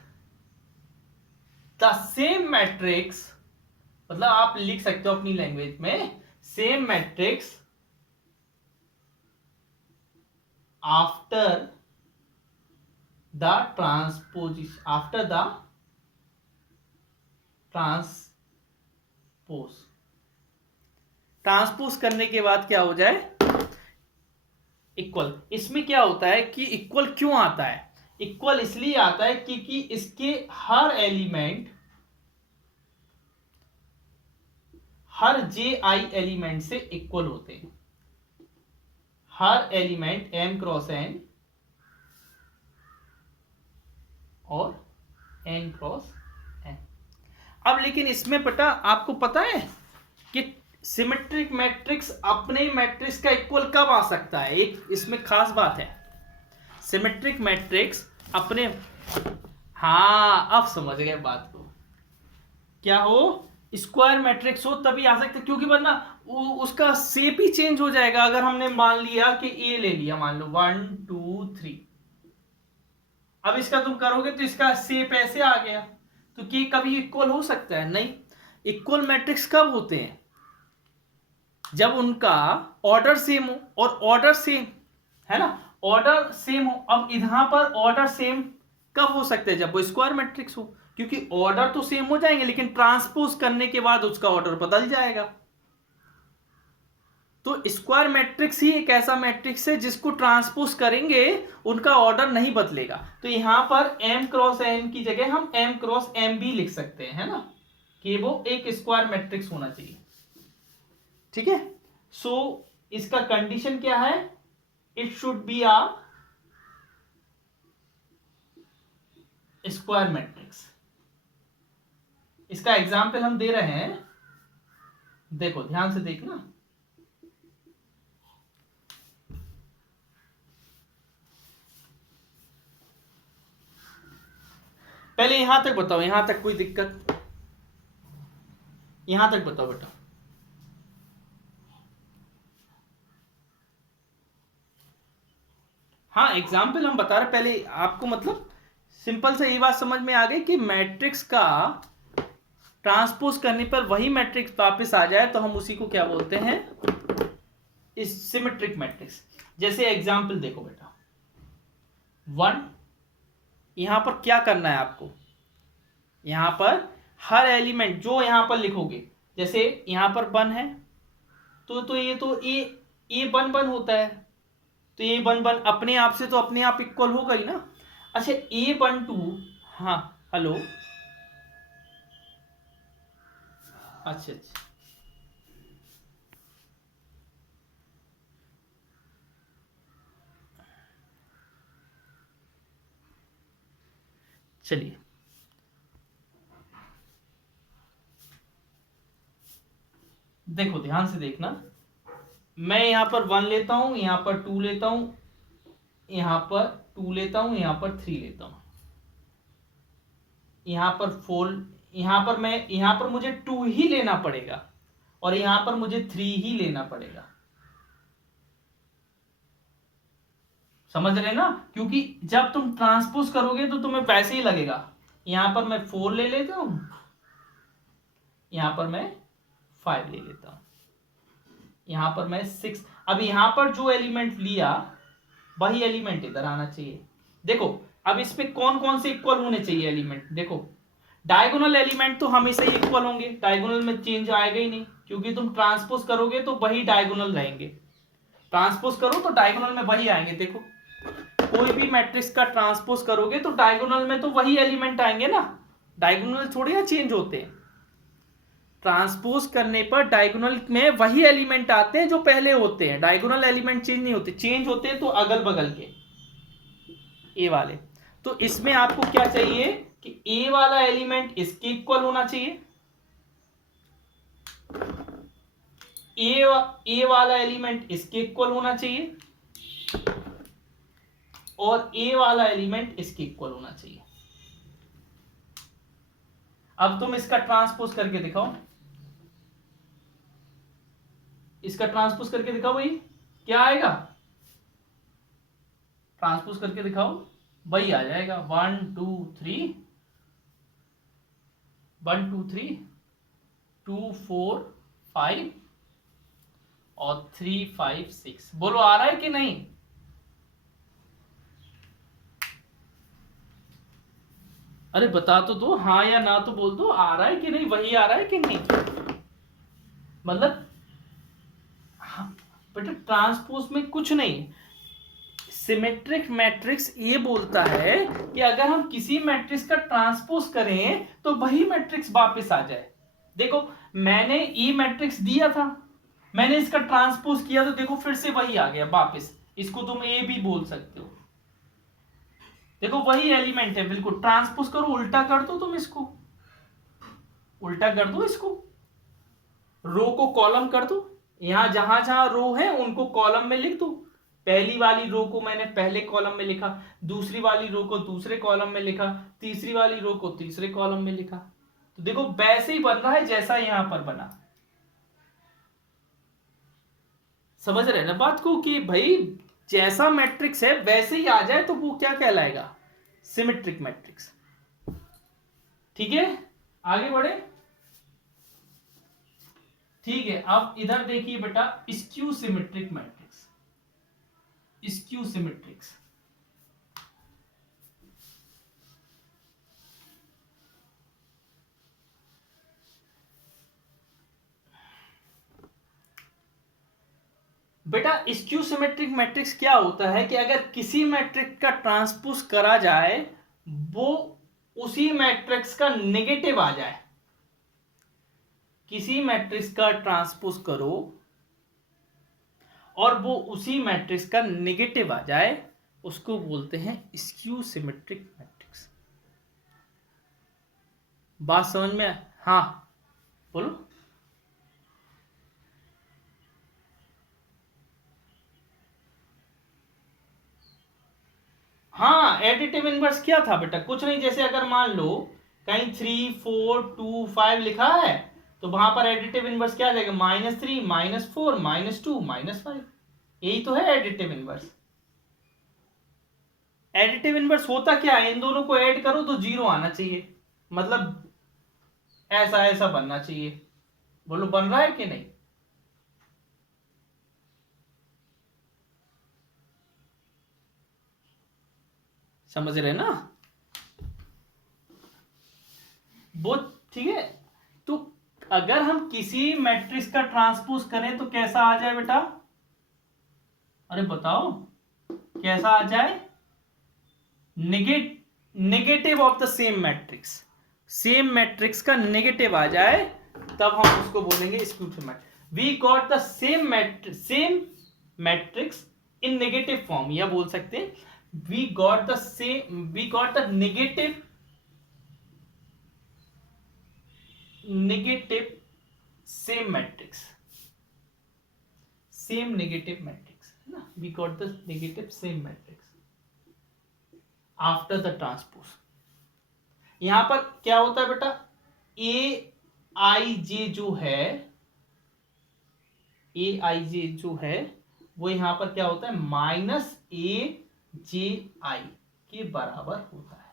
the same matrix, मतलब आप लिख सकते हो अपनी लैंग्वेज में, same matrix after the transposition, after the transpose करने के बाद क्या हो जाए, इक्वल। इसमें क्या होता है कि इक्वल क्यों आता है, इक्वल इसलिए आता है क्योंकि इसके हर एलिमेंट, हर जे आई एलिमेंट से इक्वल होते हैं, हर एलिमेंट m क्रॉस n और n क्रॉस n। अब लेकिन इसमें आपको पता है कि सिमेट्रिक मैट्रिक्स अपने मैट्रिक्स का इक्वल कब आ सकता है, एक इसमें खास बात है। सिमेट्रिक मैट्रिक्स अपने, हाँ अब समझ गए बात को, क्या हो, स्क्वायर मैट्रिक्स हो तभी आ सकते, क्योंकि वरना उसका शेप ही चेंज हो जाएगा। अगर हमने मान लिया कि ए ले लिया, मान लो 1 2 3, अब इसका तुम करोगे तो इसका शेप ऐसे आ गया, तो कि कभी इक्वल हो सकता है? नहीं। इक्वल मैट्रिक्स कब होते हैं, जब उनका ऑर्डर सेम हो, और ऑर्डर सेम है ना, ऑर्डर सेम हो। अब यहां पर ऑर्डर सेम कब हो सकते हैं, जब वो स्क्वायर मैट्रिक्स हो, क्योंकि ऑर्डर तो सेम हो जाएंगे लेकिन ट्रांसपोज करने के बाद उसका ऑर्डर बदल जाएगा। तो स्क्वायर मैट्रिक्स ही एक ऐसा मैट्रिक्स है जिसको ट्रांसपोज करेंगे उनका ऑर्डर नहीं बदलेगा। तो यहां पर m क्रॉस n की जगह हम m क्रॉस m भी लिख सकते हैं, है ना, कि वो एक स्क्वायर मैट्रिक्स होना चाहिए। ठीक है, सो इसका कंडीशन क्या है, it should be a square matrix. इसका एग्जाम्पल हम दे रहे हैं, देखो ध्यान से देखना। पहले यहां तक बताओ, यहां तक कोई दिक्कत, यहां तक बताओ बेटा। हाँ एग्जाम्पल हम बता रहे, पहले आपको मतलब सिंपल से ये बात समझ में आ गई कि मैट्रिक्स का ट्रांसपोज करने पर वही मैट्रिक्स वापस आ जाए तो हम उसी को क्या बोलते हैं, इस सिमेट्रिक मैट्रिक्स। जैसे एग्जाम्पल देखो बेटा, 1, यहां पर क्या करना है आपको, यहां पर हर एलिमेंट जो यहां पर लिखोगे, जैसे यहां पर 1 है तो ये तो ए 1 1 होता है, तो ये 1 1 अपने आप से तो अपने आप इक्वल होगा ही ना। अच्छा A12, हाँ हेलो, अच्छा अच्छा, चलिए देखो ध्यान से देखना, मैं यहां पर 1 लेता हूं, यहां पर 2 लेता हूं, यहां पर 2 लेता हूं, यहां पर 3 लेता हूं, यहां पर 4, यहां पर मुझे 2 ही लेना पड़ेगा और यहां पर मुझे 3 ही लेना पड़ेगा। समझ रहे ना, क्योंकि जब तुम ट्रांसपोज करोगे तो तुम्हें वैसे ही लगेगा। यहां पर मैं 4 ले लेता हूं, यहां पर मैं 5 ले लेता हूं, यहां पर मैं 6। अब यहां पर जो एलिमेंट लिया वही एलिमेंट इधर आना चाहिए। देखो अब इसमें कौन कौन से इक्वल होने चाहिए एलिमेंट, देखो डायगोनल एलिमेंट तो हमेशा ही इक्वल होंगे, डायगोनल में चेंज आएगा ही नहीं, क्योंकि तुम ट्रांसपोज करोगे तो वही डायगोनल रहेंगे। ट्रांसपोज करो तो डायगोनल में वही आएंगे। देखो कोई भी मैट्रिक्स का ट्रांसपोज करोगे तो डायगोनल में तो वही एलिमेंट आएंगे ना, डायगोनल थोड़ी ना चेंज होते हैं। ट्रांसपोज करने पर डायगोनल में वही एलिमेंट आते हैं जो पहले होते हैं, डायगोनल एलिमेंट चेंज नहीं होते, चेंज होते हैं तो अगल बगल के ए वाले। तो इसमें आपको क्या चाहिए कि ए वाला एलिमेंट इसके इक्वल होना चाहिए, ए वाला एलिमेंट इसके इक्वल होना चाहिए और ए वाला एलिमेंट इसके इक्वल होना चाहिए। अब तुम इसका ट्रांसपोज करके दिखाओ, इसका ट्रांसपोज करके दिखाओ भाई, क्या आएगा, ट्रांसपोज करके दिखाओ, वही आ जाएगा 1 2 3, 1 2 3 2 4 5 और 3 5 6। बोलो आ रहा है कि नहीं? अरे बता तो दो, हाँ या ना तो बोल दो, आ रहा है कि नहीं, वही आ रहा है कि नहीं, मतलब हाँ, बेटा ट्रांसपोज में कुछ नहीं। सिमेट्रिक मैट्रिक्स ये बोलता है कि अगर हम किसी मैट्रिक्स का ट्रांसपोज करें तो वही मैट्रिक्स वापस आ जाए। देखो मैंने ई मैट्रिक्स दिया था, मैंने इसका ट्रांसपोज किया तो देखो फिर से वही आ गया वापस, इसको तुम ए भी बोल सकते हो। देखो वही एलिमेंट है बिल्कुल, ट्रांसपोज करो, उल्टा कर दो, तुम इसको उल्टा कर दो, इसको रो को कॉलम कर दो, यहां जहां जहां रो है उनको कॉलम में लिख दो। पहली वाली रो को मैंने पहले कॉलम में लिखा, दूसरी वाली रो को दूसरे कॉलम में लिखा, तीसरी वाली रो को तीसरे कॉलम में लिखा, तो देखो वैसे ही बन रहा है जैसा यहां पर बना। समझ रहे ना बात को कि भाई जैसा मैट्रिक्स है वैसे ही आ जाए तो वो क्या कहलाएगा, सिमेट्रिक मैट्रिक्स। ठीक है, आगे बढ़े। ठीक है, अब इधर देखिए बेटा, स्क्यू सिमेट्रिक मैट्रिक्स, स्क्यू सिमेट्रिक्स। बेटा स्क्यू सिमेट्रिक मैट्रिक्स क्या होता है कि अगर किसी मैट्रिक्स का ट्रांसपोज करा जाए वो उसी मैट्रिक्स का नेगेटिव आ जाए, किसी मैट्रिक्स का ट्रांसपोज करो और वो उसी मैट्रिक्स का नेगेटिव आ जाए, उसको बोलते हैं स्क्यू सिमेट्रिक मैट्रिक्स। बात समझ में? हाँ बोलो। हाँ एडिटिव इनवर्स क्या था बेटा, कुछ नहीं, जैसे अगर मान लो कहीं 3 4 2 5 लिखा है तो वहां पर एडिटिव इनवर्स क्या आ जाएगा, -3 -4 -2 -5, यही तो है एडिटिव इनवर्स। एडिटिव इनवर्स होता क्या है, इन दोनों को ऐड करो तो 0 आना चाहिए, मतलब ऐसा ऐसा बनना चाहिए। बोलो बन रहा है कि नहीं? समझ रहे ना वो? ठीक है, तो अगर हम किसी मैट्रिक्स का ट्रांसपोज करें तो कैसा आ जाए बेटा, अरे बताओ कैसा आ जाए, negative of the same matrix, same matrix का नेगेटिव आ जाए तब हम उसको बोलेंगे skew symmetric. We got the same matrix in negative form, या बोल सकते हैं we got the negative same matrix, same negative matrix है ना, we got the negative same matrix after the transpose. यहां पर क्या होता है बेटा, ए आई जे जो है, ए आई जे जो है वो यहां पर क्या होता है, -a-j-i के बराबर होता है।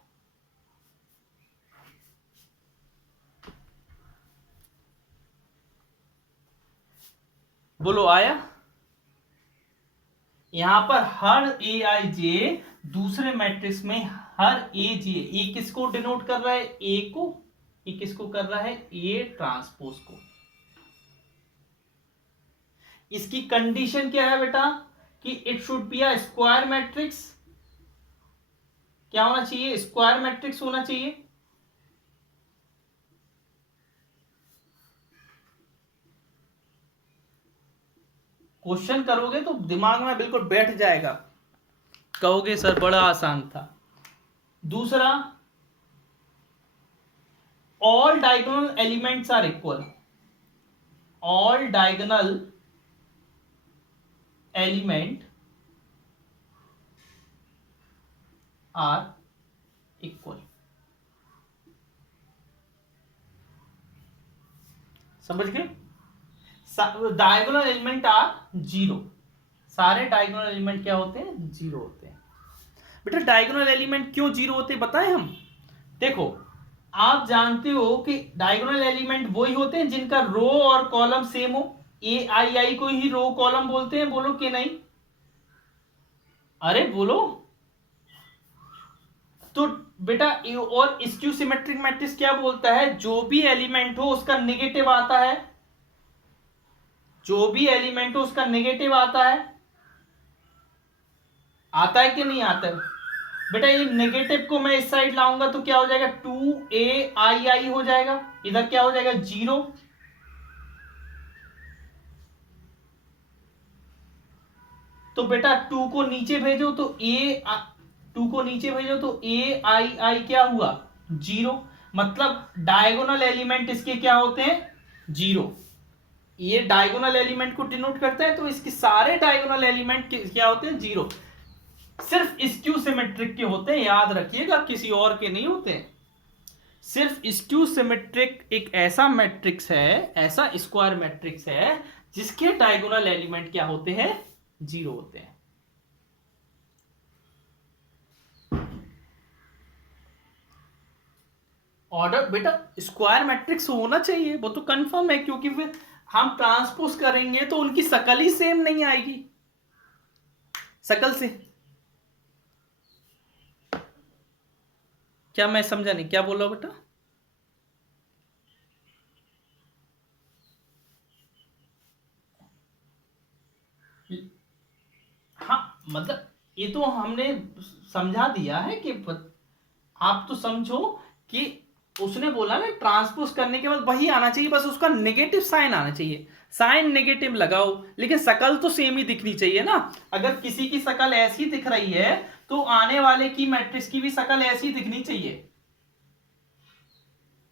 बोलो आया? यहां पर हर ए आई जे दूसरे मैट्रिक्स में हर ए जे, ए किसको डिनोट कर रहा है, ए को, ए किसको कर रहा है, ए ट्रांसपोज को। इसकी कंडीशन क्या है बेटा कि it should be a square matrix, क्या होना चाहिए, स्क्वायर मैट्रिक्स होना चाहिए। क्वेश्चन करोगे तो दिमाग में बिल्कुल बैठ जाएगा, कहोगे सर बड़ा आसान था। दूसरा, all diagonal elements are equal, all diagonal element are equal. समझ गए? डायगोनल एलिमेंट आर 0, सारे डायगोनल एलिमेंट क्या होते हैं, 0 होते हैं। बेटा डायगोनल एलिमेंट क्यों 0 होते हैं बताएं हम। देखो आप जानते हो कि डायगोनल एलिमेंट वही होते हैं जिनका रो और कॉलम सेम हो, ए आई आई को ही रो कॉलम बोलते हैं, बोलो कि नहीं, अरे बोलो। तो बेटा और स्क्यू सिमेट्रिक मैट्रिक्स क्या बोलता है, जो भी एलिमेंट हो उसका नेगेटिव आता है, जो भी एलिमेंट हो उसका नेगेटिव आता है कि नहीं आता है बेटा। ये नेगेटिव को मैं इस साइड लाऊंगा तो क्या हो जाएगा, 2ai हो जाएगा, इधर क्या हो जाएगा 0। तो बेटा 2 को नीचे भेजो तो ai क्या हुआ 0, मतलब डायगोनल एलिमेंट इसके क्या होते हैं 0। ये डायगोनल एलिमेंट को डिनोट करता है, तो इसके सारे डायगोनल एलिमेंट क्या होते हैं 0। सिर्फ स्क्यू सिमेट्रिक के होते हैं, याद रखिएगा, किसी और के नहीं होते हैं। सिर्फ स्क्यू सिमेट्रिक एक ऐसा मैट्रिक्स है, ऐसा स्क्वायर मैट्रिक्स है जिसके डायगोनल एलिमेंट क्या होते हैं 0 होते हैं। ऑर्डर बेटा स्क्वायर मैट्रिक्स होना चाहिए, वो तो कंफर्म है, क्योंकि फिर हम ट्रांसपोज करेंगे तो उनकी शकल ही सेम नहीं आएगी, शकल से। क्या मैं समझा नहीं, क्या बोल रहा हूं बेटा? हाँ मतलब ये तो हमने समझा दिया है कि आप तो समझो कि उसने बोला ना ट्रांसपोज करने के बाद वही आना चाहिए, बस उसका नेगेटिव साइन आना चाहिए, साइन नेगेटिव लगाओ, लेकिन शकल तो सेम ही दिखनी चाहिए ना। अगर किसी की शकल ऐसी दिख रही है तो आने वाले की मैट्रिक्स की भी शकल ऐसी दिखनी चाहिए।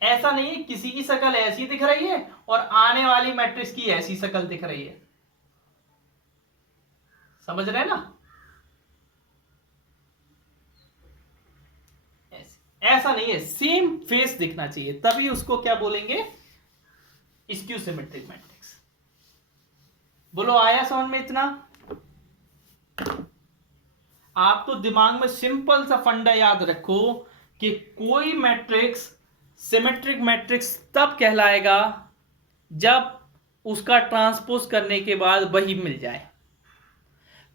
ऐसा नहीं है किसी की शकल ऐसी दिख रही है और आने वाली मैट्रिक्स की ऐसी शकल दिख रही है, समझ रहे हैं ना? ऐसा नहीं है, सेम फेस दिखना चाहिए, तभी उसको क्या बोलेंगे स्क्यू सिमेट्रिक मैट्रिक्स। बोलो आया समझ में इतना? आप तो दिमाग में सिंपल सा फंडा याद रखो कि कोई मैट्रिक्स सिमेट्रिक मैट्रिक्स तब कहलाएगा जब उसका ट्रांसपोज करने के बाद वही मिल जाए।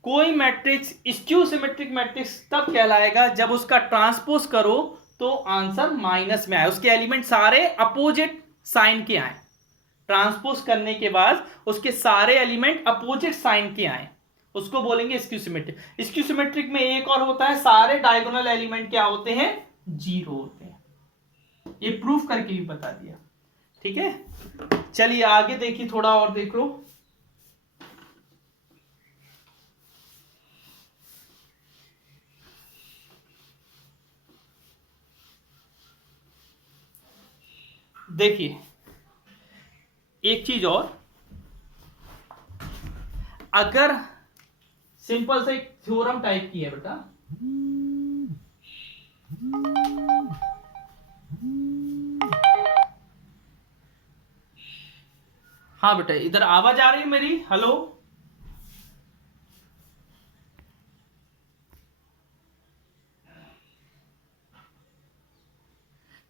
कोई मैट्रिक्स स्क्यू सिमेट्रिक मैट्रिक्स तब कहलाएगा जब उसका ट्रांसपोज करो तो आंसर माइनस में आए, उसके एलिमेंट सारे अपोजिट साइन के आए। ट्रांसपोज करने के बाद उसके सारे एलिमेंट अपोजिट साइन के आए, उसको बोलेंगे स्क्यू सिमेट्रिक। स्क्यू सिमेट्रिक में एक और होता है, सारे डायगोनल एलिमेंट क्या होते हैं 0 होते हैं। ये प्रूफ करके भी बता दिया, ठीक है। चलिए आगे देखिए, थोड़ा और देख लो। देखिए एक चीज और, अगर सिंपल से एक थ्योरम टाइप की है बेटा, हाँ बेटा इधर आवाज आ रही है मेरी? हेलो,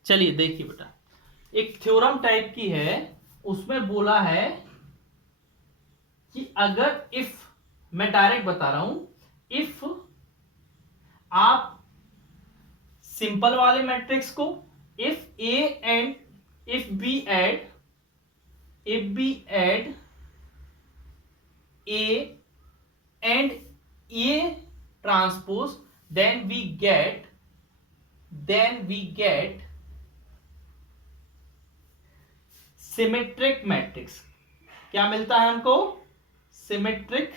चलिए देखिए बेटा, एक थ्योरम टाइप की है, उसमें बोला है कि अगर इफ, मैं डायरेक्ट बता रहा हूं, इफ आप सिंपल वाले मैट्रिक्स को if A and if B add A and A transpose then we get symmetric matrix. क्या मिलता है हमको? Symmetric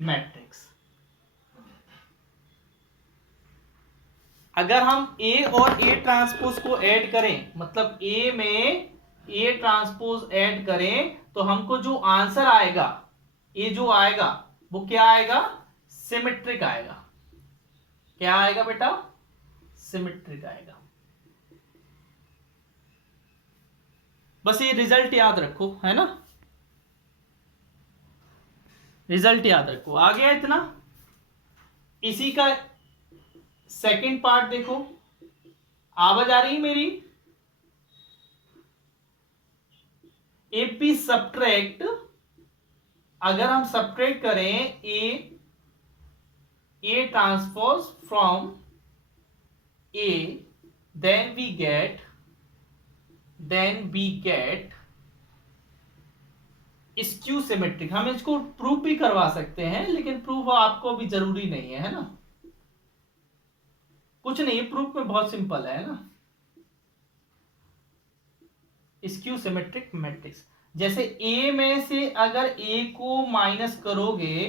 matrix. अगर हम ए और ए ट्रांसपोज को ऐड करें, मतलब ए में ए ट्रांसपोज ऐड करें, तो हमको जो आंसर आएगा, ये जो आएगा वो क्या आएगा? सिमेट्रिक आएगा। क्या आएगा बेटा? सिमेट्रिक आएगा। बस ये रिजल्ट याद रखो, है ना, रिजल्ट याद रखो। आ गया इतना? इसी का सेकंड पार्ट देखो, आवाज आ रही है मेरी? इफ वी सब्ट्रैक्ट, अगर हम सब्ट्रैक्ट करें A transpose from A, then we get skew symmetric. हम इसको प्रूफ भी करवा सकते हैं, लेकिन प्रूफ आपको भी जरूरी नहीं है ना, कुछ नहीं, प्रूफ में बहुत सिंपल है ना। स्क्यू सिमेट्रिक मैट्रिक्स, जैसे ए में से अगर ए को माइनस करोगे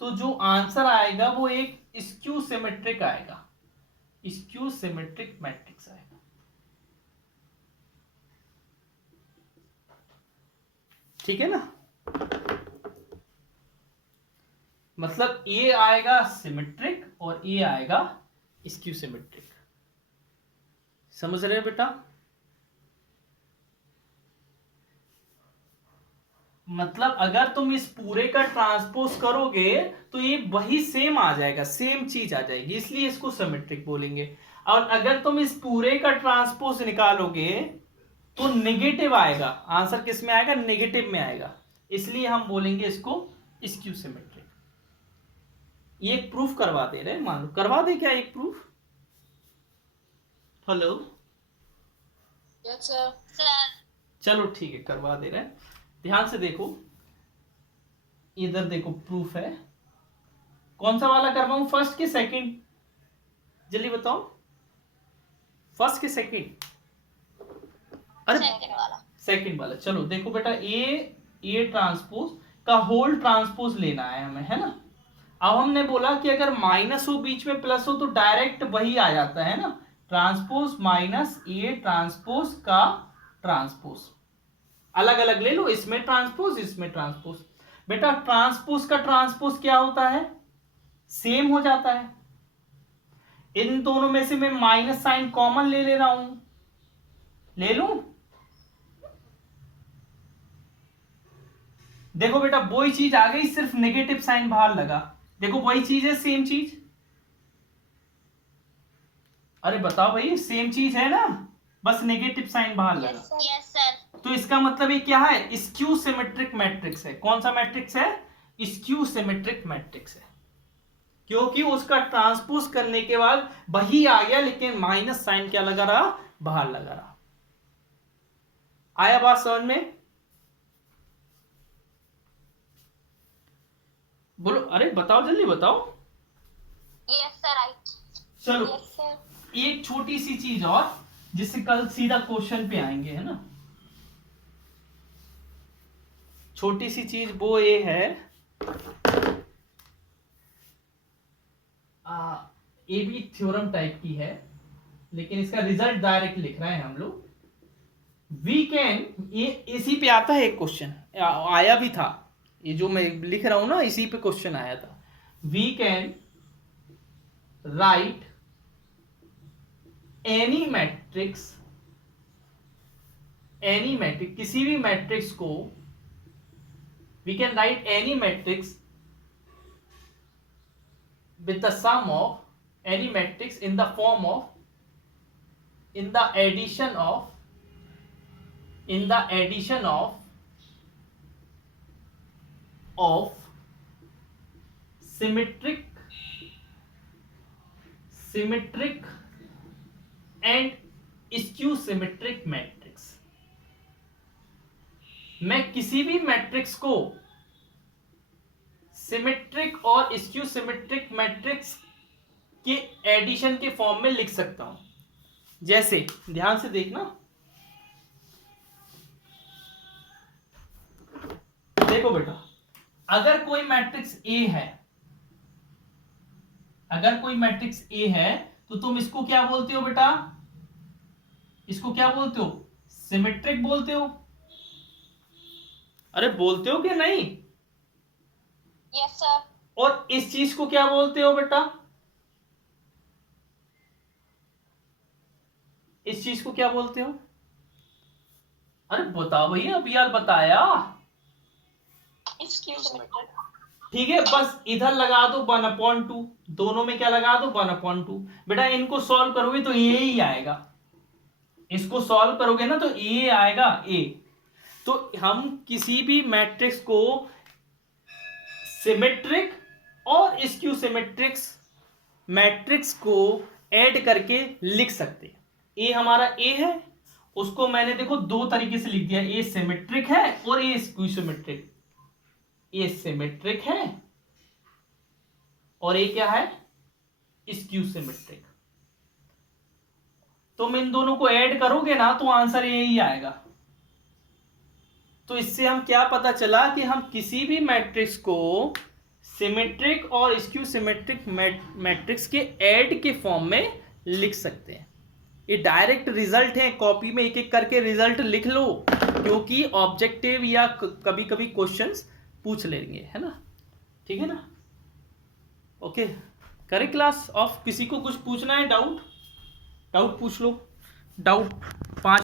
तो जो आंसर आएगा वो एक स्क्यू सिमेट्रिक आएगा, स्क्यू सिमेट्रिक मैट्रिक्स आएगा। ठीक है ना, मतलब ए आएगा सिमेट्रिक और ए आएगा स्क्यू सिमेट्रिक। समझ रहे हो बेटा? मतलब अगर तुम इस पूरे का ट्रांसपोज करोगे तो ये वही सेम आ जाएगा, सेम चीज आ जाएगी, इसलिए इसको सिमेट्रिक बोलेंगे। और अगर तुम इस पूरे का ट्रांसपोज निकालोगे तो नेगेटिव आएगा, आंसर किस में आएगा? नेगेटिव में आएगा, इसलिए हम बोलेंगे इसको स्क्यू सिमेट्रिक। ये एक प्रूफ करवा दे रहे हैं, मान लो, करवा दे क्या एक प्रूफ? Hello, yes sir. चलो ठीक है, करवा दे रहे हैं। ध्यान से देखो, इधर देखो प्रूफ है। कौन सा वाला करवाऊं, फर्स्ट के सेकंड? जल्दी बताओ, फर्स्ट के सेकंड? अरे सेकंड वाला। चलो देखो बेटा, ए ट्रांसपोज का होल ट्रांसपोज लेना है हमें, है ना। अब हमने बोला कि अगर माइनस हो बीच में प्लस हो तो डायरेक्ट वही आ जाता है ना, ट्रांसपोज माइनस ए ट्रांसपोज का ट्रांसपोज। अलग अलग ले लो, इसमें ट्रांसपोज इसमें ट्रांसपोज। बेटा ट्रांसपोज का ट्रांसपोज क्या होता है? सेम हो जाता है। इन दोनों में से मैं माइनस साइन कॉमन ले ले रहा हूं, ले लूं? देखो बेटा वही चीज आ गई, सिर्फ नेगेटिव साइन बाहर लगा। देखो वही चीज है, सेम चीज। अरे बताओ भाई, सेम चीज है ना, बस नेगेटिव साइन बाहर लगा। Yes sir. तो इसका मतलब ये क्या है? स्क्यू सिमेट्रिक मैट्रिक्स है। कौन सा मैट्रिक्स है? स्क्यू सिमेट्रिक मैट्रिक्स है, क्योंकि उसका ट्रांसपोज करने के बाद वही आ गया, लेकिन माइनस साइन क्या लगा रहा? बाहर लगा रहा। आया बात समझ में? बोलो, अरे बताओ, जल्दी बताओ। Yes sir, right. चलो यस सर। एक छोटी सी चीज और, जिससे कल सीधा क्वेश्चन पे आएंगे, है ना। छोटी सी चीज वो ये है, ये भी थ्योरम टाइप की है, लेकिन इसका रिजल्ट डायरेक्ट लिख रहे हैं हम लोग। वी कैन, ये इसी पे आता है एक क्वेश्चन, आया भी था, ये जो मैं लिख रहा हूं ना इसी पे क्वेश्चन आया था। We can write any matrix, किसी भी मैट्रिक्स को, we can write any matrix with the sum of any matrix in the form of, in the addition of symmetric and skew symmetric matrix। मैं किसी भी matrix को symmetric और skew symmetric matrix के addition के form में लिख सकता हूं। जैसे ध्यान से देखना, देखो बेटा, अगर कोई मैट्रिक्स ए है, तो तुम इसको क्या बोलते हो बेटा? इसको क्या बोलते हो? सिमेट्रिक बोलते हो। अरे बोलते हो कि नहीं? Yes sir. और इस चीज को क्या बोलते हो बेटा? इस चीज को क्या बोलते हो? अरे बताओ भैया, अभी यार बताया। ठीक है, बस इधर लगा दो 1/2, दोनों में क्या लगा दो? 1/2। बेटा इनको सॉल्व करोगे तो ये ही आएगा, इसको सॉल्व करोगे ना तो ये आएगा ए। तो हम किसी भी मैट्रिक्स को सिमेट्रिक और स्क्यू सिमेट्रिक्स मैट्रिक्स को ऐड करके लिख सकते हैं। ए हमारा ए है, उसको मैंने देखो दो तरीके से लिख दिया, ए सिमेट्रिक है और A skew symmetric. A symmetric है और ए क्या है, स्क्यू सिमेट्रिक। तुम इन दोनों को ऐड करोगे ना तो आंसर यही आएगा। तो इससे हम क्या पता चला कि हम किसी भी मैट्रिक्स को सिमेट्रिक और स्क्यू सिमेट्रिक मैट्रिक्स के ऐड के फॉर्म में लिख सकते हैं। ये डायरेक्ट रिजल्ट है, कॉपी में एक एक करके रिजल्ट लिख लो, क्योंकि ऑब्जेक्टिव या कभी कभी क्वेश्चंस पूछ लेंगे, है ना। ठीक है ना, ओके। करें क्लास ऑफ? किसी को कुछ पूछना है, डाउट पूछ लो। डाउट 5